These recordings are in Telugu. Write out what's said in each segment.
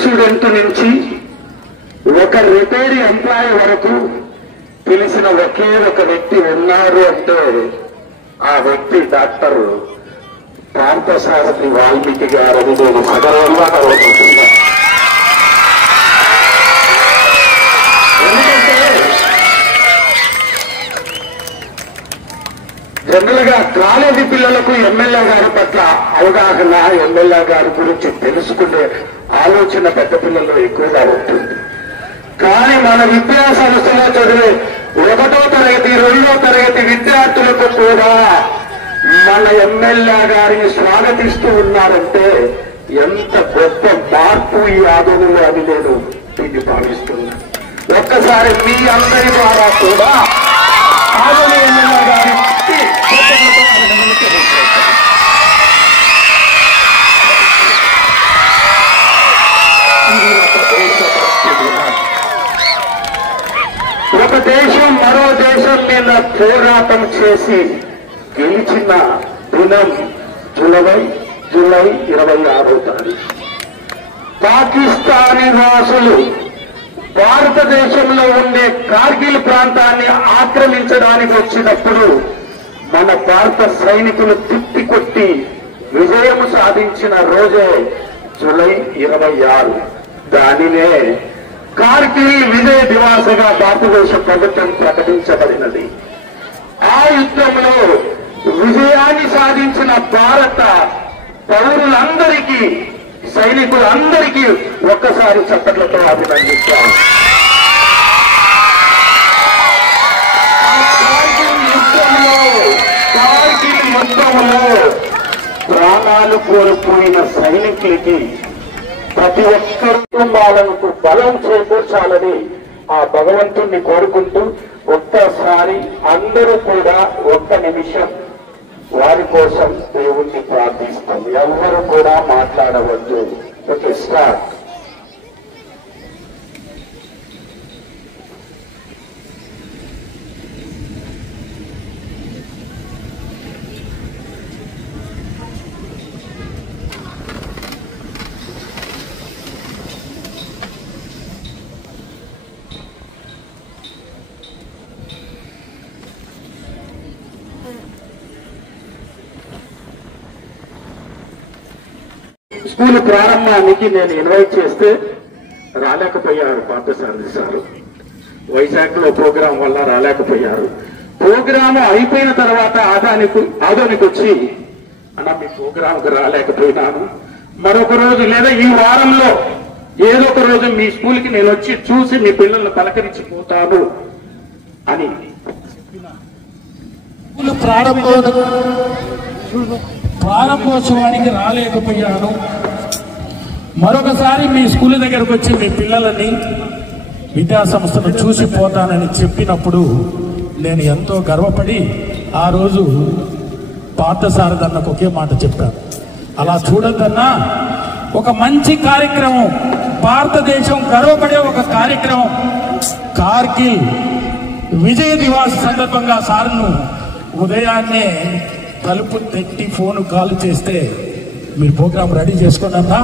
స్టూడెంట్ నుంచి ఒక రిటైర్డ్ ఎంప్లాయీ వరకు తెలిసిన ఒకే ఒక వ్యక్తి ఉన్నారు అంటే ఆ వ్యక్తి డాక్టర్ పార్థసారథి వాల్మీకి గారని నేను సగర్వంగా కలుగుతున్నాను. ఎందుకంటే జనరల్ గా కాలేజీ పిల్లలకు ఎమ్మెల్యే గారి పట్ల అవగాహన, ఎమ్మెల్యే గారి గురించి తెలుసుకునే ఆలోచన పెద్ద పిల్లల్లో ఎక్కువగా ఉంటుంది. కానీ మన విద్యా సంస్థలో చదివే 1వ తరగతి 2వ తరగతి విద్యార్థులకు కూడా మన ఎమ్మెల్యే గారిని స్వాగతిస్తూ ఉన్నారంటే ఎంత గొప్ప మార్పు ఈ ఆదరణలో అని నేను దీన్ని భావిస్తున్నాను. ఒక్కసారి మీ అందరి ద్వారా కూడా ఆదరణ ఎమ్మెల్యే గారి ఒక దేశం మరో దేశం మీద పోరాటం చేసి గెలిచిన దినం జూలై 26వ తారీఖు. పాకిస్తానీ వాసులు భారతదేశంలో ఉండే కార్గిల్ ప్రాంతాన్ని ఆక్రమించడానికి వచ్చినప్పుడు మన భారత సైనికులు తిప్పికొట్టి విజయం సాధించిన రోజే జూలై 26. దానినే కార్గిల్ విజయ దివాసగా భారతదేశ ప్రభుత్వం ప్రకటించబడినది. ఆ యుద్ధంలో విజయాన్ని సాధించిన భారత పౌరులందరికీ, సైనికులందరికీ ఒక్కసారి చప్పట్లతో అభినందించారు. కార్గిల్ యుద్ధంలో ప్రాణాలు కోల్పోయిన సైనికులకి ప్రతి ఒక్కరి కుటుంబాలకు బలం చేకూర్చాలని ఆ భగవంతుణ్ణి కోరుకుంటూ ఒక్కసారి అందరూ కూడా ఒక్క నిమిషం వారి కోసం దేవుణ్ణి ప్రార్థిస్తాం. ఎవరు కూడా మాట్లాడవద్దు. Okay, start. స్కూల్ ప్రారంభానికి నేను ఇన్వైట్ చేస్తే రాలేకపోయారు పార్థసారథి సారు. వైజాగ్ లో ప్రోగ్రాం వల్ల రాలేకపోయారు. ప్రోగ్రాము అయిపోయిన తర్వాత ఆదానికి వచ్చి అన్న మీ ప్రోగ్రాంకు రాలేకపోయినాను, మరొక రోజు లేదా ఈ వారంలో ఏదో ఒక రోజు మీ స్కూల్కి నేను వచ్చి చూసి మీ పిల్లల్ని పలకరించిపోతాను అని ప్రారంభోత్సవానికి రాలేకపోయాను. మరొకసారి మీ స్కూల్ దగ్గరకు వచ్చి మీ పిల్లలని విద్యా సంస్థను చూసిపోతానని చెప్పినప్పుడు నేను ఎంతో గర్వపడి ఆ రోజు పార్థసారథి అన్నకు ఒకే మాట చెప్పాను, అలా చూడొద్దన్నా, ఒక మంచి కార్యక్రమం, భారతదేశం గర్వపడే ఒక కార్యక్రమం, కార్గిల్ విజయ దివాస్ సందర్భంగా సార్ను ఉదయాన్నే తలుపు తెట్టి ఫోన్ కాల్ చేస్తే మీరు ప్రోగ్రాం రెడీ చేసుకున్నా,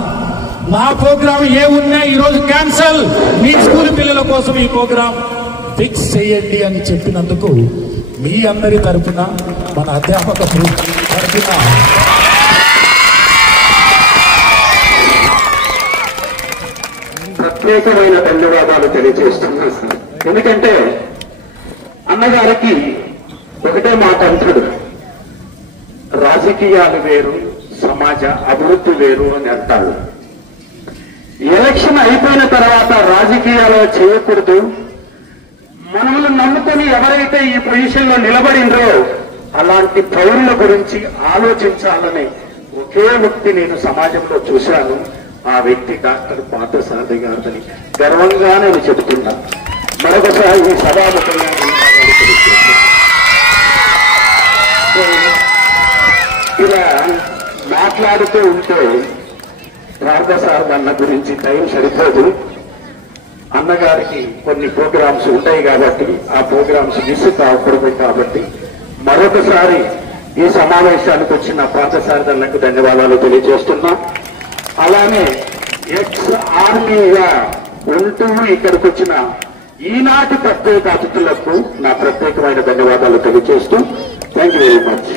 నా ప్రోగ్రాం ఏ ఉన్నా ఈరోజు క్యాన్సల్, మీ స్కూల్ పిల్లల కోసం ఈ ప్రోగ్రాం ఫిక్స్ చేయండి అని చెప్పినందుకు మీ అందరి తరఫున, మన అధ్యాపక తరఫున ప్రత్యేకమైన ధన్యవాదాలు తెలియజేస్తున్నాను సార్. ఎందుకంటే అన్నగారికి ఒకటే మాట అంటాడు, రాజకీయాలు వేరు, సమాజ అభివృద్ధి వేరు అని అంటాడు. ఎలక్షన్ అయిపోయిన తర్వాత రాజకీయాలు చేయకూడదు, మనల్ని నమ్ముకొని ఎవరైతే ఈ పొజిషన్ లో నిలబడిండ్రో అలాంటి పౌరుల గురించి ఆలోచించాలని ఒకే వ్యక్తి నేను సమాజంలో చూశాను. ఆ వ్యక్తి డాక్టర్ పార్థసారథి గారిని గర్వంగా నేను చెబుతున్నా. మరొకసారి ఈ సభాముఖంగా ఇలా మాట్లాడుతూ ఉంటే పార్థసారథి అన్న గురించి టైం సరిపోదు. అన్నగారికి కొన్ని ప్రోగ్రామ్స్ ఉంటాయి కాబట్టి ఆ ప్రోగ్రామ్స్ మిస్ కాకూడదు. కాబట్టి మరొకసారి ఈ సమావేశానికి వచ్చిన పార్థసారథి అన్నకు ధన్యవాదాలు తెలియజేస్తున్నా. అలానే XR ఆర్మీగా ఉంటూ ఇక్కడికి వచ్చిన ఈనాటి ప్రత్యేక అతిథులకు నా ప్రత్యేకమైన ధన్యవాదాలు తెలియజేస్తూ thank you very much.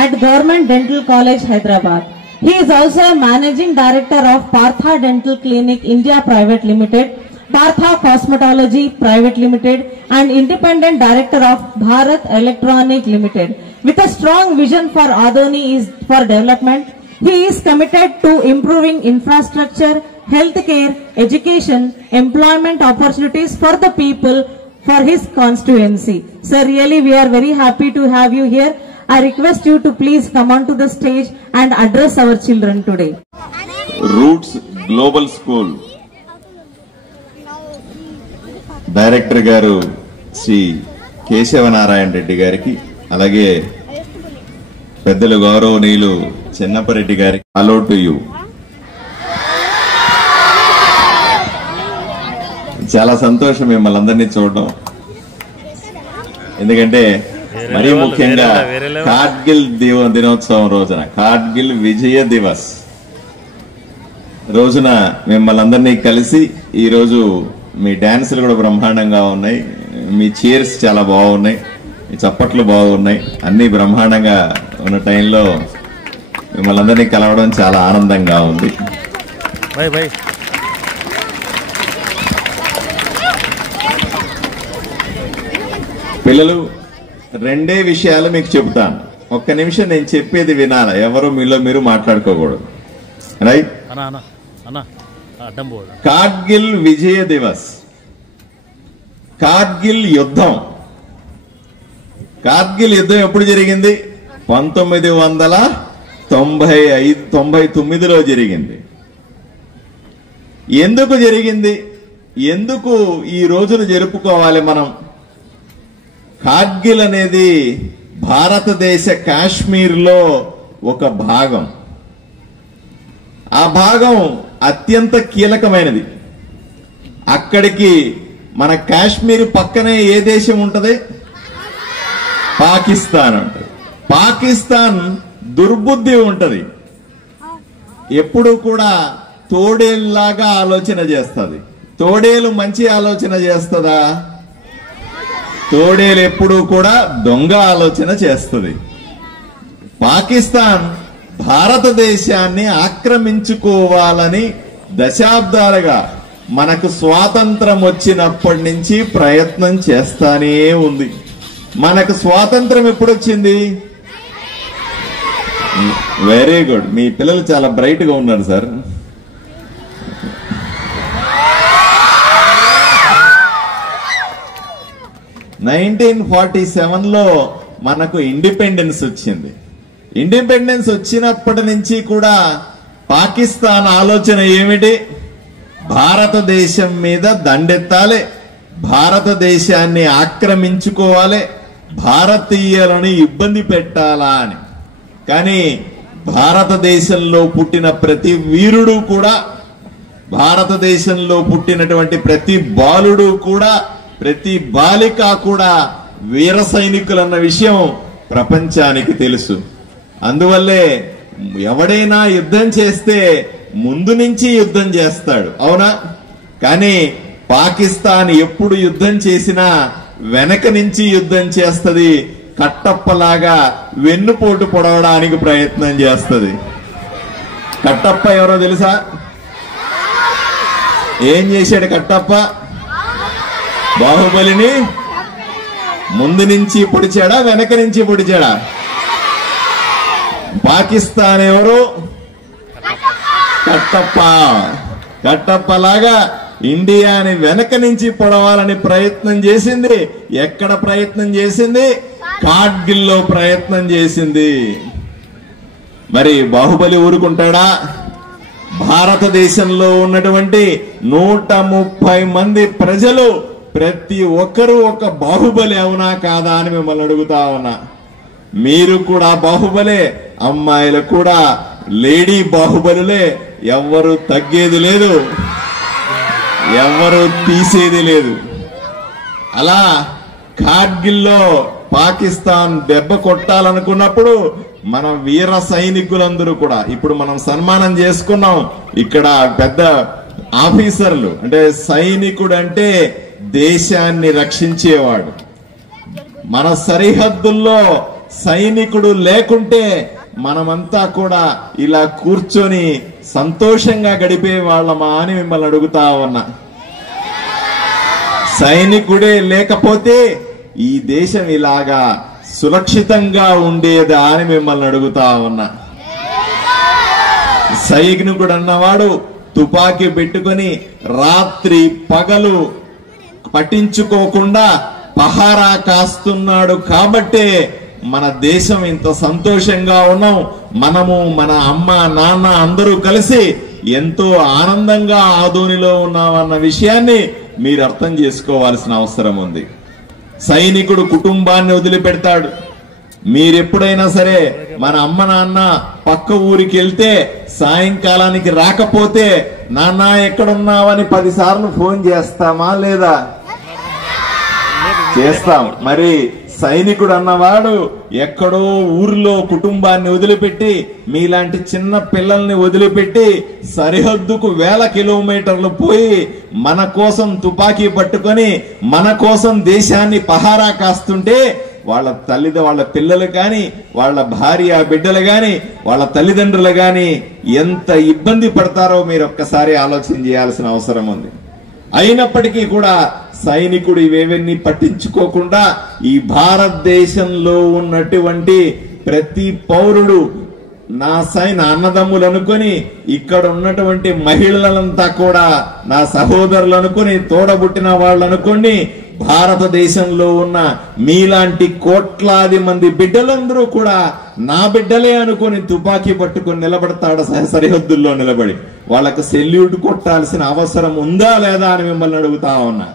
At Government Dental College, Hyderabad. He is also a Managing Director of Partha Dental Clinic India Private Limited, Partha Cosmetology Private Limited, and Independent Director of Bharat Electronic Limited. With a strong vision for Adoni for development, he is committed to improving infrastructure, healthcare, education, employment opportunities for the people for his constituency. Sir, really we are very happy to have you here. I request you to please come on to the stage and address our children today. Roots Global School Director Garu Sri Keshavanarayan Reddy Gariki, alage Peddalu Gauravaniyulu Chennappa Reddy Gariki, hello to you. చాలా సంతోషం మిమ్మల్ని అందరినీ చూడడం. ఎందుకంటే మరీ ముఖ్యంగా కార్గిల్ దినోత్సవం రోజున, కార్గిల్ విజయ దివస్ రోజున మిమ్మల్ని అందరినీ కలిసి, ఈరోజు మీ డాన్సులు కూడా బ్రహ్మాండంగా ఉన్నాయి, మీ చీర్స్ చాలా బాగున్నాయి, మీ చప్పట్లు బాగున్నాయి, అన్ని బ్రహ్మాండంగా ఉన్న టైంలో మిమ్మల్ని అందరినీ కలవడం చాలా ఆనందంగా ఉంది. పిల్లలు, రెండే విషయాలు మీకు చెబుతాను. ఒక్క నిమిషం నేను చెప్పేది వినాలి, ఎవరు మీలో మీరు మాట్లాడుకోకూడదు. రైట్? కార్గిల్ విజయ దివస్, కార్గిల్ యుద్ధం. కార్గిల్ యుద్ధం ఎప్పుడు జరిగింది? 1999లో జరిగింది. ఎందుకు జరిగింది? ఎందుకు ఈ రోజును జరుపుకోవాలి మనం? కార్గిల్ అనేది భారతదేశ కాశ్మీర్లో ఒక భాగం. ఆ భాగం అత్యంత కీలకమైనది. అక్కడికి మన కాశ్మీర్ పక్కనే ఏ దేశం ఉంటది? పాకిస్తాన్ ఉంటది. పాకిస్తాన్ దుర్బుద్ధి ఉంటది, ఎప్పుడు కూడా తోడేలులాగా ఆలోచన చేస్తుంది. తోడేలు మంచి ఆలోచన చేస్తుందా? తోడేలు ఎప్పుడూ కూడా దొంగ ఆలోచన చేస్తుంది. పాకిస్తాన్ భారతదేశాన్ని ఆక్రమించుకోవాలని దశాబ్దాలుగా, మనకు స్వాతంత్రం వచ్చినప్పటి నుంచి ప్రయత్నం చేస్తానే ఉంది. మనకు స్వాతంత్రం ఎప్పుడు వచ్చింది? వెరీ గుడ్, మీ పిల్లలు చాలా బ్రైట్ గా ఉన్నారు సార్. లో మనకు ఇండిపెండెన్స్ వచ్చింది. ఇండిపెండెన్స్ వచ్చినప్పటి నుంచి కూడా పాకిస్తాన్ ఆలోచన ఏమిటి? భారతదేశం మీద దండెత్తాలి, భారతదేశాన్ని ఆక్రమించుకోవాలి, భారతీయులను ఇబ్బంది పెట్టాలా అని. కానీ భారతదేశంలో పుట్టిన ప్రతి వీరుడు కూడా, భారతదేశంలో పుట్టినటువంటి ప్రతి బాలుడు కూడా, ప్రతి బాలిక కూడా వీర సైనికులన్న విషయం ప్రపంచానికి తెలుసు. అందువల్లే ఎవడైనా యుద్ధం చేస్తే ముందు నుంచి యుద్ధం చేస్తాడు, అవునా? కానీ పాకిస్తాన్ ఎప్పుడు యుద్ధం చేసినా వెనక నుంచి యుద్ధం చేస్తుంది, కట్టప్పలాగా వెన్నుపోటు పొడవడానికి ప్రయత్నం చేస్తుంది. కట్టప్ప ఎవరో తెలుసా? ఏం చేశాడు కట్టప్ప? బాహుబలిని ముందు నుంచి పొడిచాడా, వెనక నుంచి పొడిచాడా? పాకిస్తాన్ ఎవరు? కట్టప్ప. కట్టప్పలాగా ఇండియాని వెనక నుంచి పొడవాలని ప్రయత్నం చేసింది. ఎక్కడ ప్రయత్నం చేసింది? కార్గిల్లో ప్రయత్నం చేసింది. మరి బాహుబలి ఊరుకుంటాడా? భారతదేశంలో ఉన్నటువంటి 130 మంది ప్రజలు ప్రతి ఒక్కరూ ఒక బాహుబలి అవునా కాదా అని మిమ్మల్ని అడుగుతా ఉన్నా. మీరు కూడా బాహుబలే, అమ్మాయిలు కూడా లేడీ బాహుబలులే. ఎవ్వరు తగ్గేది లేదు, ఎవ్వరు తీసేది లేదు. అలా కార్గిల్లో పాకిస్తాన్ దెబ్బ కొట్టాలనుకున్నప్పుడు మన వీర సైనికులందరూ కూడా, ఇప్పుడు మనం సన్మానం చేసుకున్నాం ఇక్కడ పెద్ద ఆఫీసర్లు. అంటే సైనికుడు అంటే దేశాన్ని రక్షించేవాడు. మన సరిహద్దుల్లో సైనికుడు లేకుంటే మనమంతా కూడా ఇలా కూర్చొని సంతోషంగా గడిపే వాళ్ళమా అని మిమ్మల్ని అడుగుతా ఉన్నా. సైనికుడే లేకపోతే ఈ దేశం ఇలాగా సురక్షితంగా ఉండేదా అని మిమ్మల్ని అడుగుతా ఉన్నా. సైనికుడు అన్నవాడు తుపాకీ పెట్టుకొని రాత్రి పగలు పట్టించుకోకుండా పహారా కాస్తున్నాడు కాబట్టే మన దేశం ఇంత సంతోషంగా ఉన్నాం. మనము మన అమ్మ నాన్న అందరూ కలిసి ఎంతో ఆనందంగా ఆదోనిలో ఉన్నామన్న విషయాన్ని మీరు అర్థం చేసుకోవాల్సిన అవసరం ఉంది. సైనికుడు కుటుంబాన్ని వదిలిపెడతాడు. మీరెప్పుడైనా సరే మన అమ్మ నాన్న పక్క ఊరికి వెళ్తే సాయంకాలానికి రాకపోతే నాన్న ఎక్కడున్నావని 10 సార్లు ఫోన్ చేస్తామా లేదా? చేస్తాం. మరి సైనికుడు అన్నవాడు ఎక్కడో ఊర్లో కుటుంబాన్ని వదిలిపెట్టి మీలాంటి చిన్న పిల్లల్ని వదిలిపెట్టి సరిహద్దుకు 1000 కిలోమీటర్లు పోయి మన కోసం తుపాకీ పట్టుకొని మన కోసం దేశాన్ని పహారా కాస్తుంటే వాళ్ళ పిల్లలు కానీ వాళ్ళ భార్య బిడ్డలు కానీ వాళ్ళ తల్లిదండ్రులు కానీ ఎంత ఇబ్బంది పడతారో మీరు ఒక్కసారి ఆలోచన చేయాల్సిన అవసరం ఉంది. అయినప్పటికీ కూడా సైనికుడు ఇవేవన్నీ పట్టించుకోకుండా ఈ భారతదేశంలో ఉన్నటువంటి ప్రతి పౌరుడు నా అన్నదమ్ములు అనుకుని, ఇక్కడ ఉన్నటువంటి మహిళలంతా కూడా నా సహోదరులు అనుకుని, తోడబుట్టిన వాళ్ళు అనుకుని, భారతదేశంలో ఉన్న మీలాంటి కోట్లాది మంది బిడ్డలందరూ కూడా నా బిడ్డలే అనుకుని తుపాకీ పట్టుకుని నిలబడతాడు సరిహద్దుల్లో నిలబడి. వాళ్ళకు సెల్యూట్ కొట్టాల్సిన అవసరం ఉందా లేదా అని మిమ్మల్ని అడుగుతా ఉన్నా.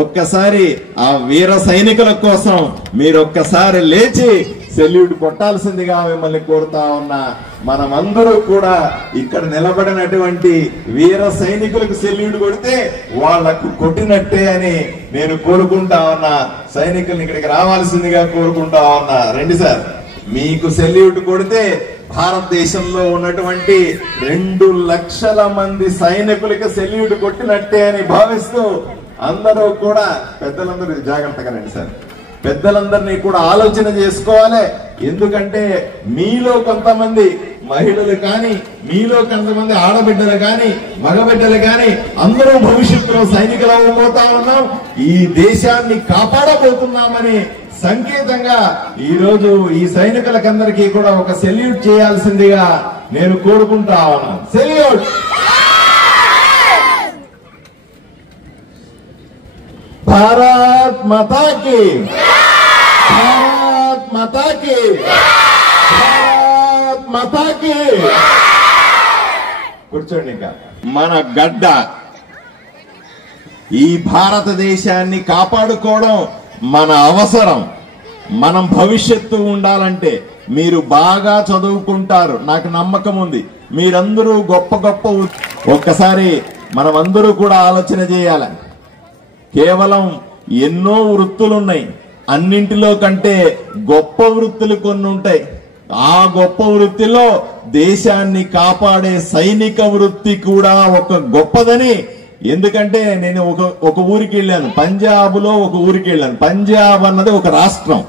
ఒక్కసారి ఆ వీర సైనికుల కోసం మీరు ఒక్కసారి లేచి సెల్యూట్ కొట్టాల్సిందిగా మిమ్మల్ని కోరుతా ఉన్నా. మనమందరూ కూడా ఇక్కడ నిలబడినటువంటి వీర సైనికులకు సెల్యూట్ కొడితే వాళ్లకు కొట్టినట్టే అని నేను కోరుకుంటా ఉన్నా. సైనికుల్ని ఇక్కడికి రావాల్సిందిగా కోరుకుంటా ఉన్నా. రండి సార్, మీకు సెల్యూట్ కొడితే భారతదేశంలో ఉన్నటువంటి 2 లక్షల మంది సైనికులకి సెల్యూట్ కొట్టినట్టే అని భావిస్తూ అందరూ కూడా పెద్దలందరూ జాగ్రత్తగా రండి సార్. పెద్దలందరినీ కూడా ఆలోచన చేసుకోవాలి. ఎందుకంటే మీలో కొంతమంది మహిళలు కానీ, మీలో కొంతమంది ఆడబిడ్డలు కానీ, మగబిడ్డలు కానీ అందరూ భవిష్యత్తులో సైనికులు అవ్వబోతా ఉన్నాం. ఈ దేశాన్ని కాపాడబోతున్నామని సంకేతంగా ఈ రోజు ఈ సైనికులకందరికీ కూడా ఒక సెల్యూట్ చేయాల్సిందిగా నేను కోరుకుంటా ఉన్నాను. సెల్యూట్. భారత్ మాతా కీ, భారత్ మాతా కీ, భారత్ మాతా కీ. కూర్చోండి. ఇంకా మన గడ్డ, ఈ భారతదేశాన్ని కాపాడుకోవడం మన అవసరం. మనం భవిష్యత్తు ఉండాలంటే మీరు బాగా చదువుకుంటారు, నాకు నమ్మకం ఉంది. మీరందరూ గొప్ప గొప్ప ఒక్కసారి మనమందరూ కూడా ఆలోచన చేయాలి. కేవలం ఎన్నో వృత్తులున్నాయి, అన్నింటిలో కంటే గొప్ప వృత్తులు కొన్ని ఉంటాయి. ఆ గొప్ప వృత్తిలో దేశాన్ని కాపాడే సైనిక వృత్తి కూడా ఒక గొప్పదని. ఎందుకంటే నేను ఒక ఊరికి వెళ్ళాను, పంజాబ్ లో ఒక ఊరికి వెళ్ళాను. పంజాబ్ అన్నది ఒక రాష్ట్రం.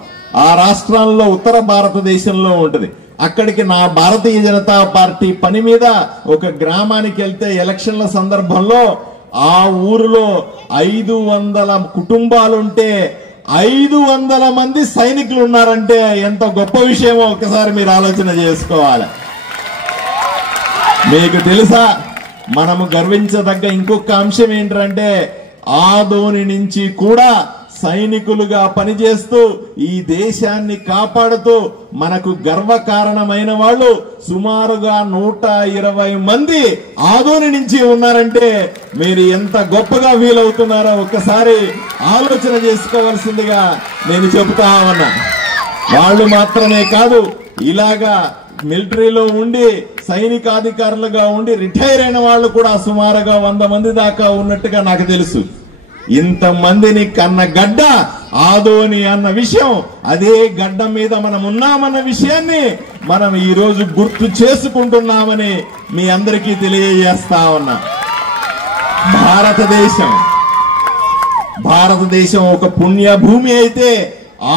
ఆ రాష్ట్రంలో ఉత్తర భారతదేశంలో ఉంటది. అక్కడికి నా భారతీయ జనతా పార్టీ పని మీద ఒక గ్రామానికి వెళ్తే ఎలక్షన్ల సందర్భంలో ఆ ఊరిలో 500 కుటుంబాలుంటే 500 మంది సైనికులు ఉన్నారంటే ఎంత గొప్ప విషయమో ఒకసారి మీరు ఆలోచన చేసుకోవాలి. మీకు తెలుసా, మనము గర్వించదగ్గ ఇంకొక అంశం ఏంటంటే ఆదోని నుంచి కూడా సైనికులుగా పనిచేస్తూ ఈ దేశాన్ని కాపాడుతూ మనకు గర్వకారణమైన వాళ్ళు సుమారుగా 120 మంది ఆదోని నుంచి ఉన్నారంటే మీరు ఎంత గొప్పగా ఫీల్ అవుతున్నారో ఒక్కసారి ఆలోచన చేసుకోవాల్సిందిగా నేను చెబుతా ఉన్నా. వాళ్ళు మాత్రమే కాదు, ఇలాగా మిలిటరీలో ఉండి సైనికాధికారులుగా ఉండి రిటైర్ అయిన వాళ్ళు కూడా సుమారుగా 100 మంది దాకా ఉన్నట్టుగా నాకు తెలుసు. ఇంతమందిని కన్న గడ్డ ఆదోని అన్న విషయం, అదే గడ్డ మీద మనం ఉన్నామన్న విషయాన్ని మనం ఈ రోజు గుర్తు చేసుకుంటున్నామని మీ అందరికీ తెలియజేస్తా ఉన్నా. భారతదేశం ఒక పుణ్యభూమి అయితే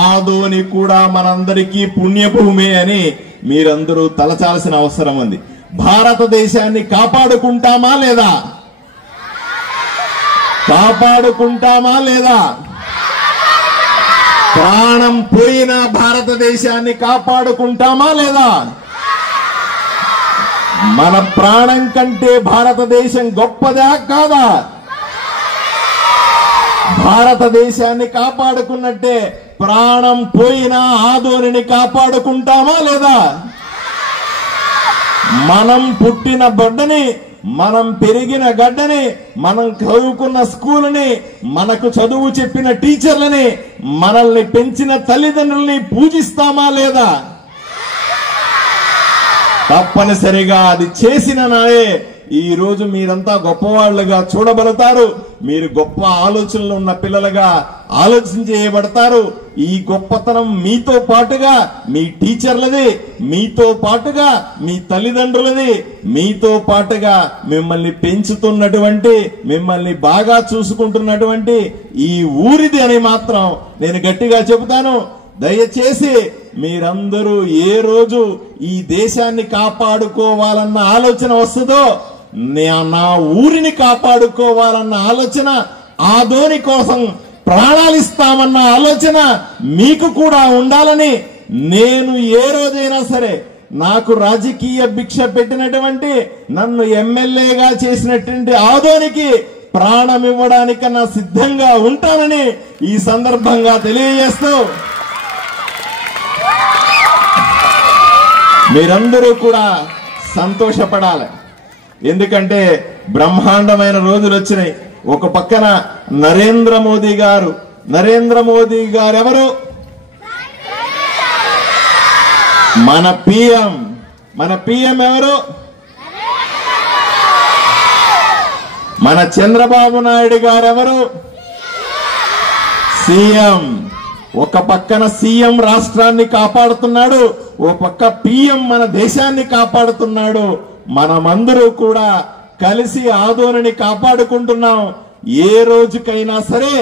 ఆదోని కూడా మనందరికీ పుణ్యభూమి అని మీరందరూ తలచాల్సిన అవసరం ఉంది. భారతదేశాన్ని కాపాడుకుంటామా లేదా? కాపాడుకుంటామా లేదా? ప్రాణం పోయిన భారతదేశాన్ని కాపాడుకుంటామా లేదా? మన ప్రాణం కంటే భారతదేశం గొప్పదా కాదా? భారతదేశాన్ని కాపాడుకున్నట్టే ప్రాణం పోయిన ఆదోనిని కాపాడుకుంటామా లేదా? మనం పుట్టిన బిడ్డని, మనం పెరిగిన గడ్డని, మనం చదువుకున్న స్కూల్ని, మనకు చదువు చెప్పిన టీచర్లని, మనల్ని పెంచిన తల్లిదండ్రుల్ని పూజిస్తామా లేదా? తప్పనిసరిగా అది చేసిన నాడే ఈ రోజు మీరంతా గొప్పవాళ్లుగా చూడబడతారు. మీరు గొప్ప ఆలోచనలు ఉన్న పిల్లలుగా ఆలోచన చేయబడతారు. ఈ గొప్పతనం మీతో పాటుగా మీ టీచర్లది, మీతో పాటుగా మీ తల్లిదండ్రులది, మీతో పాటుగా మిమ్మల్ని పెంచుతున్నటువంటి, మిమ్మల్ని బాగా చూసుకుంటున్నటువంటి ఈ ఊరిది అని మాత్రం నేను గట్టిగా చెబుతాను. దయచేసి మీరందరూ ఏ రోజు ఈ దేశాన్ని కాపాడుకోవాలన్న ఆలోచన వస్తుందో, నా ఊరిని కాపాడుకోవాలన్న ఆలోచన, ఆదోని కోసం ప్రాణాలిస్తామన్న ఆలోచన మీకు కూడా ఉండాలని నేను ఏ రోజైనా సరే నాకు రాజకీయ భిక్ష పెట్టినటువంటి, నన్ను ఎమ్మెల్యేగా చేసినటువంటి ఆదోనికి ప్రాణం ఇవ్వడానికన్నా సిద్ధంగా ఉంటానని ఈ సందర్భంగా తెలియజేస్తూ, మీరందరూ కూడా సంతోషపడాలి. ఎందుకంటే బ్రహ్మాండమైన రోజులు వచ్చినాయి. ఒక పక్కన నరేంద్ర మోదీ గారు ఎవరు? మన పిఎం ఎవరు? మన చంద్రబాబు నాయుడు గారు ఎవరు? సీఎం. ఒక పక్కన సీఎం రాష్ట్రాన్ని కాపాడుతున్నాడు, ఓ పక్క పిఎం మన దేశాన్ని కాపాడుతున్నాడు. మనమందరూ కూడా కలిసి ఆదోనిని కాపాడుకుంటున్నాం. ఏ రోజుకైనా సరే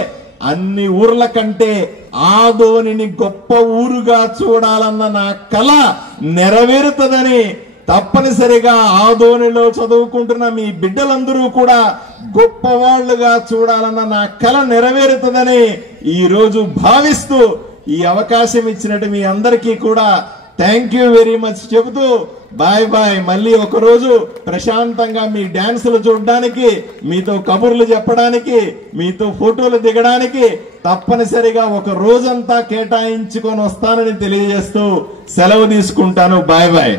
అన్ని ఊర్ల కంటే ఆదోనిని గొప్ప ఊరుగా చూడాలన్న నా కల నెరవేరుతుందని, తప్పనిసరిగా ఆదోనిలో చదువుకుంటున్న మీ బిడ్డలందరూ కూడా గొప్పవాళ్లుగా చూడాలన్న నా కల నెరవేరుతుందని ఈ రోజు భావిస్తూ, ఈ అవకాశం ఇచ్చినట్టు మీ అందరికీ కూడా థ్యాంక్ యూ వెరీ మచ్ చెబుతూ బాయ్ బాయ్. మళ్ళీ ఒక రోజు ప్రశాంతంగా మీ డాన్సులు చూడడానికి, మీతో కబుర్లు చెప్పడానికి, మీతో ఫోటోలు దిగడానికి తప్పనిసరిగా ఒక రోజంతా కేటాయించుకొని వస్తానని తెలియజేస్తూ సెలవు తీసుకుంటాను. Bye bye.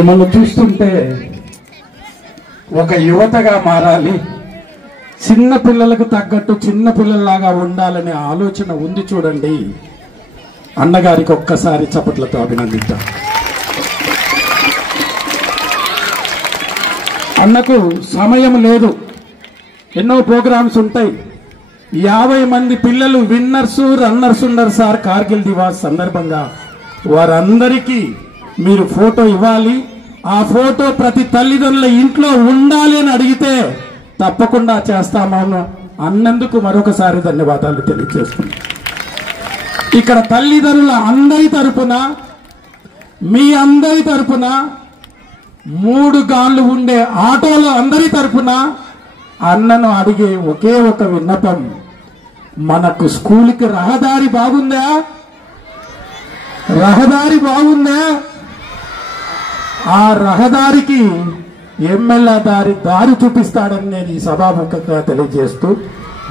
మిమ్మల్ని చూస్తుంటే ఒక యువతగా మారాలి, చిన్న పిల్లలకు తగ్గట్టు చిన్న పిల్లల్లాగా ఉండాలనే ఆలోచన ఉంది చూడండి. అన్నగారికి ఒక్కసారి చప్పట్లతో అభినందిద్దాం. అన్నకు సమయం లేదు, ఎన్నో ప్రోగ్రామ్స్ ఉంటాయి. 50 మంది పిల్లలు విన్నర్స్ రన్నర్స్ ఉన్నారు సార్ కార్గిల్ దివాస్ సందర్భంగా. వారందరికీ మీరు ఫోటో ఇవ్వాలి. ఆ ఫోటో ప్రతి తల్లిదండ్రుల ఇంట్లో ఉండాలి అని అడిగితే తప్పకుండా చేస్తామని అన్నందుకు మరొకసారి ధన్యవాదాలు తెలియజేస్తున్నాం. ఇక్కడ తల్లిదండ్రుల అందరి తరపున, మీ అందరి తరపున, 3 గాళ్ళు ఉండే ఆటోలో అందరి తరపున అన్నను అడిగే ఒకే ఒక విన్నపం, మనకు స్కూల్కి రహదారి బాగుందా? రహదారి బాగుందా? ఆ రహదారికి ఎమ్మెల్యే దారి చూపిస్తాడని నేను ఈ సభాముఖంగా తెలియజేస్తూ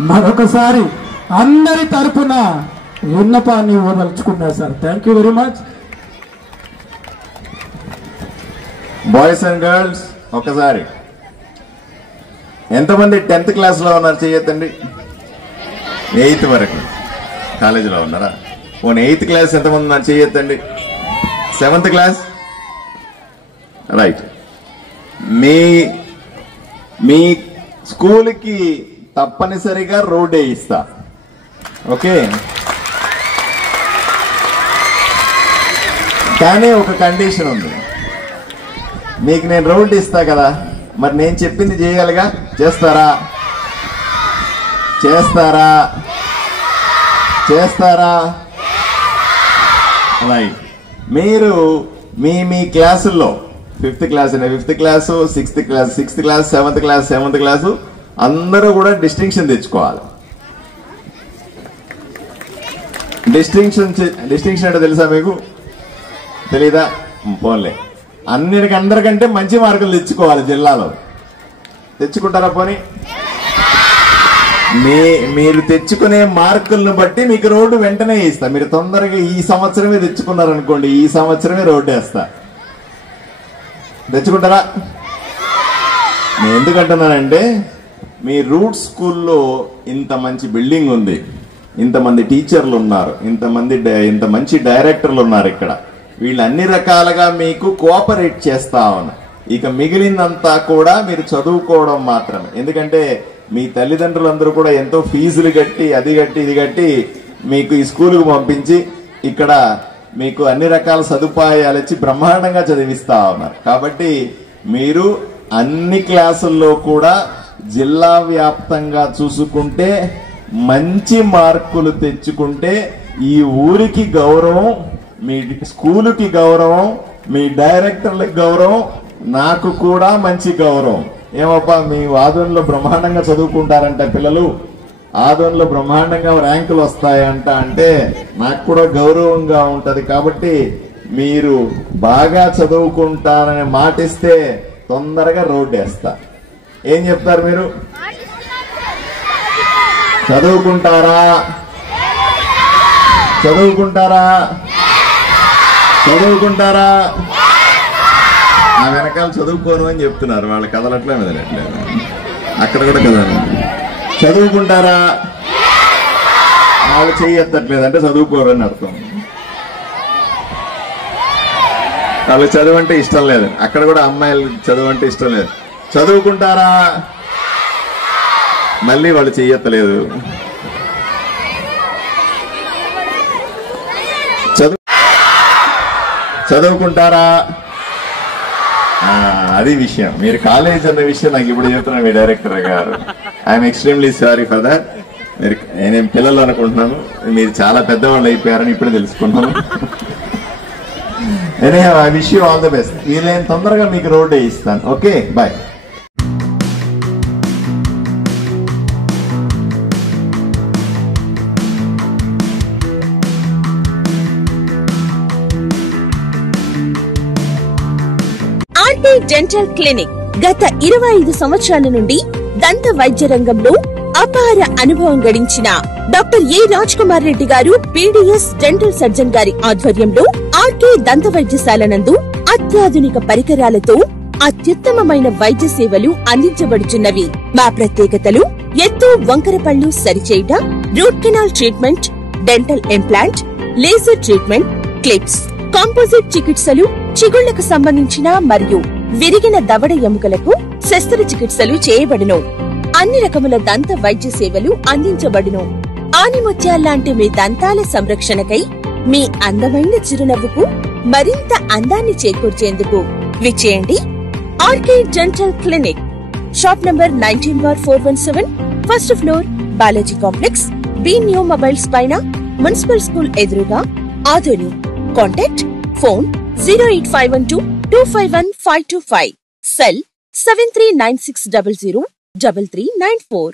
మరొకసారి అందరి తరపున విన్నపాన్ని ఇవ్వదలుచుకున్నా sir. Thank you very much. Boys and girls ఒకసారి ఎంతమంది 10th క్లాస్లో ఉన్నారు చేయొద్దండి. 8th వరకు కాలేజీలో ఉన్నారా? 8th క్లాస్ ఎంతమంది ఉన్నారు చేయొద్దండి. 7th class right. మీ స్కూల్కి తప్పనిసరిగా రోడ్ వేయిస్తా. ఓకే, కానీ ఒక కండిషన్ ఉంది. మీకు నేను రోడ్ ఇస్తా కదా, మరి నేను చెప్పింది చేయాలిగా. చేస్తారా? చేస్తారా? చేస్తారా? రైట్. మీరు మీ క్లాసుల్లో 5th class 5th class, 6th class 6th class, 7th class 7th class అందరూ కూడా డిస్టింక్షన్ తెచ్చుకోవాలి. డిస్టింక్షన్ అంటే తెలుసా మీకు? తెలీదా? పోన్లే. అందరికంటే మంచి మార్కులు తెచ్చుకోవాలి జిల్లాలో. తెచ్చుకుంటారా? పోనీ మీరు తెచ్చుకునే మార్కులను బట్టి మీకు రోడ్డు వెంటనే ఇస్తా. మీరు తొందరగా ఈ సంవత్సరమే తెచ్చుకున్నారనుకోండి, ఈ సంవత్సరమే రోడ్డు వేస్తా. తెచ్చుకుంటారా? నేను ఎందుకంటున్నానంటే, మీ రూట్ స్కూల్లో ఇంత మంచి బిల్డింగ్ ఉంది, ఇంతమంది టీచర్లు ఉన్నారు, ఇంత మంచి డైరెక్టర్లు ఉన్నారు. ఇక్కడ వీళ్ళు అన్ని రకాలుగా మీకు కోఆపరేట్ చేస్తా ఉన్నారు. ఇక మిగిలిందంతా కూడా మీరు చదువుకోవడం మాత్రమే. ఎందుకంటే మీ తల్లిదండ్రులందరూ కూడా ఎంతో ఫీజులు కట్టి, అది కట్టి, ఇది కట్టి మీకు ఈ స్కూలుకు పంపించి ఇక్కడ మీకు అన్ని రకాల సదుపాయాలు ఇచ్చి బ్రహ్మాండంగా చదివిస్తా ఉన్నారు. కాబట్టి మీరు అన్ని క్లాసుల్లో కూడా జిల్లా వ్యాప్తంగా చూసుకుంటే మంచి మార్కులు తెచ్చుకుంటే ఈ ఊరికి గౌరవం, మీ స్కూలుకి గౌరవం, మీ డైరెక్టర్లకు గౌరవం, నాకు కూడా మంచి గౌరవం. ఏమప్పా మీ ఆదోన్లో బ్రహ్మాండంగా చదువుకుంటారంట పిల్లలు, ఆదోన్లో బ్రహ్మాండంగా ర్యాంకులు వస్తాయంట అంటే నాకు కూడా గౌరవంగా ఉంటది. కాబట్టి మీరు బాగా చదువుకుంటారని మాటిస్తే తొందరగా రోడ్డు వేస్తా. ఏం చెప్తారు మీరు? చదువుకుంటారా? చదువుకుంటారా? చదువుకుంటారా? ఆ వెనకాల చదువుకోను అని చెప్తున్నారు. వాళ్ళు కదలట్లే మెదలట్లేదు. అక్కడ కూడా కదలండి. చదువుకుంటారా? వాళ్ళు చెయ్యెత్తట్లేదు అంటే చదువుకోరు అని అర్థం. వాళ్ళు చదువు అంటే ఇష్టం లేదు. అక్కడ కూడా అమ్మాయిలు చదువు అంటే ఇష్టం లేదు. చదువుకుంటారా? మళ్ళీ వాళ్ళు చెయ్యెత్తలేదు. చదువుకుంటారా? అది విషయం. మీరు కాలేజ్ అన్న విషయం నాకు ఇప్పుడు చెప్తున్నా మీ డైరెక్టర్ గారు. I am extremely sorry for that. నేను పిల్లలు అనుకుంటున్నాను, మీరు చాలా పెద్దవాళ్ళు అయిపోయారని ఇప్పుడు తెలుసుకున్నాను. I wish you all the best. వీలైన తొందరగా మీకు రోడ్ ఇస్తాను. Okay, bye. RT dental clinic గత 25 సంవత్సరాల నుండి దంత వైద్య రంగంలో అపార అనుభవం గడించిన డాక్టర్ ఏ రాజ్ కుమార్ రెడ్డి గారు PDS డెంటల్ సర్జన్ గారి ఆధ్వర్యంలో ఆర్కే దంత వైద్యశాల నందు అత్యాధునిక పరికరాలతో అత్యుత్తమమైన వైద్య సేవలు అందించబడుచున్నవి. మా ప్రత్యేకతలు ఎత్తు వంకర పళ్ళు సరిచేయుట, root canal treatment, dental implant, laser treatment, clips, composite చికిత్సలు, చిగుళ్లకు సంబంధించిన మరియు విరిగిన దవడ ఎముకలకు శస్త్రచికిత్సలు చేయబడును. అన్ని రకముల దంత వైద్య సేవలు అందించబడును. ఆనిముత్యాల్లాంటి మీ దంతాల సంరక్షణకై మీ అందమైన చిరునవ్వుకు మరింత అందాన్ని చేకూర్చేందుకు విచ్చేయండి RK Dental Clinic. Shop number 19/417, first floor, Balaji complex, B New Mobiles పైన, మున్సిపల్ స్కూల్ ఎదురుగా, ఆదోని. Contact phone 08512251525, cell 7396003394.